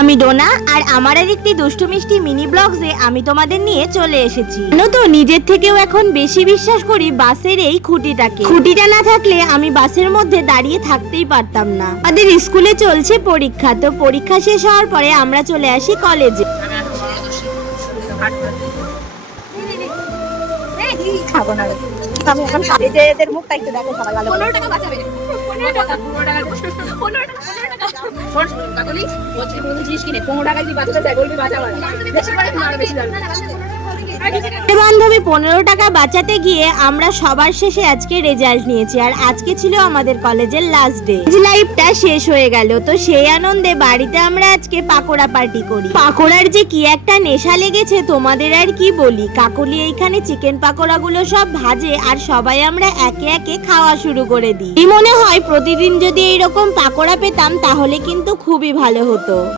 আমি ডোনা আর আমার আরেকটি দুষ্টু মিষ্টি মিনি ব্লগসে আমি তোমাদের নিয়ে চলে এসেছি। জানো তো, নিজের থেকেও এখন বেশি বিশ্বাস করি বাসের এই খুঁটিটাকে। খুঁটিটা না থাকলে আমি বাসের মধ্যে দাঁড়িয়ে থাকতেই পারতাম না। আমাদের স্কুলে চলছে পরীক্ষা, তো পরীক্ষা শেষ হওয়ার পরে আমরা চলে আসি কলেজে। খাবো না আমি এখন এদের মুখটা একটু দেখো সবাই ভালো 15 টাকা বাঁচাবে 15 টাকা 15 টাকা 15 টাকা শোন কাকলি বলছি তুমি জিনিস কিনে 15 টাকা দিয়ে বাঁচাতে চাই বলবি বাঁচাবো বেশি করে তোমার বেশি জানো বান্ধবী 15 টাকা বাঁচাতে গিয়ে আমরা সবার শেষে আজকে রেজাল্ট নিয়েছি, আর আজকে ছিল আমাদের কলেজের লাস্ট ডে। লাইফটা শেষ হয়ে গেল, তো সেই আনন্দে বাড়িতে আমরা আজকে পাকোড়া পার্টি করি। পাকোড়ার যে কি একটা নেশা লেগেছে তোমাদের আর কি বলি। কাকলি এইখানে চিকেন পাকোড়া গুলো সব ভাজে আর সবাই আমরা একে একে খাওয়া শুরু করে দিই। মনে হয় প্রতিদিন যদি এইরকম পাকোড়া পেতাম তাহলে কিন্তু খুবই ভালো হতো।